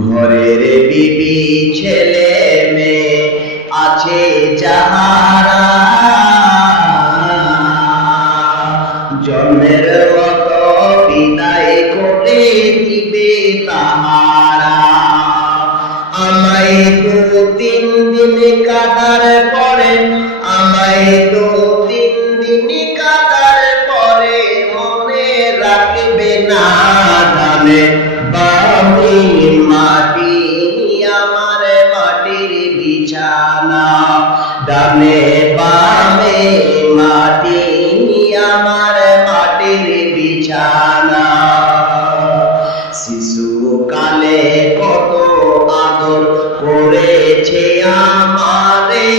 ঘরের বিবি ছেলে মেয়ে আছে যাহারা, জন্মের মতো বিদায় করে দিবে তাহারা। আমায় তো 3 দিন কাটার পরে, আমায় তো 3 দিন কাটার পরে মনে রাখবে না। ডানে বামে মাটি আমার মাটির বিছানা, ডানে বামে মাটি আমার মাটির বিছানা। শিশুকালে কত আদর করেছে আমারে,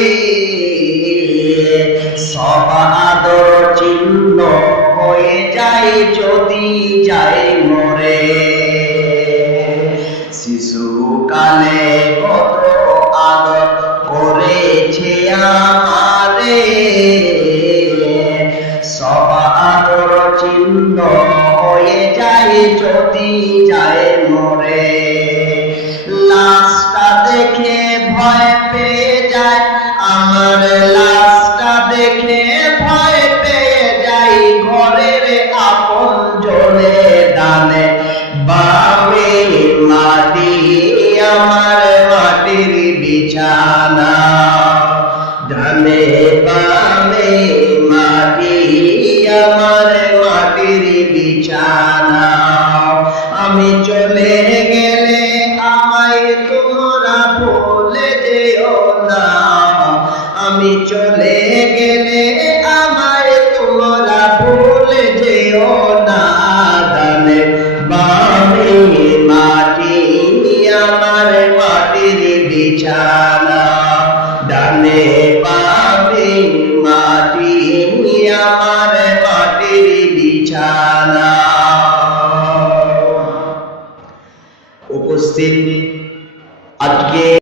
সব আদর চিহ্ন হয়ে যায় যদি যায় মরে। শিশুকালে কত আদর করেছে আমারে, সব আদর চিহ্ন হয়ে যায় যদি যায় মরে। লাশটা দেখে ভয় পেয়ে যায় আমার, লাশটা দেখে ভয় পেয়ে যাই ঘরের আপন জনে। ডানে বামে মাটি আমার মাটির বিছানা, ডানে বামে মাটি আমার মাটির বিছানা। আমি চলে গেলে আমায় তোমরা ভুলে যেও না, আমি চলে গেলে আমায় তোমরা ভুলে যেও না। ডানে বামে মাটি আমার মাটির বিছানা, ডানে বামে মাটি আমার মাটির বিছানা। উপস্থিত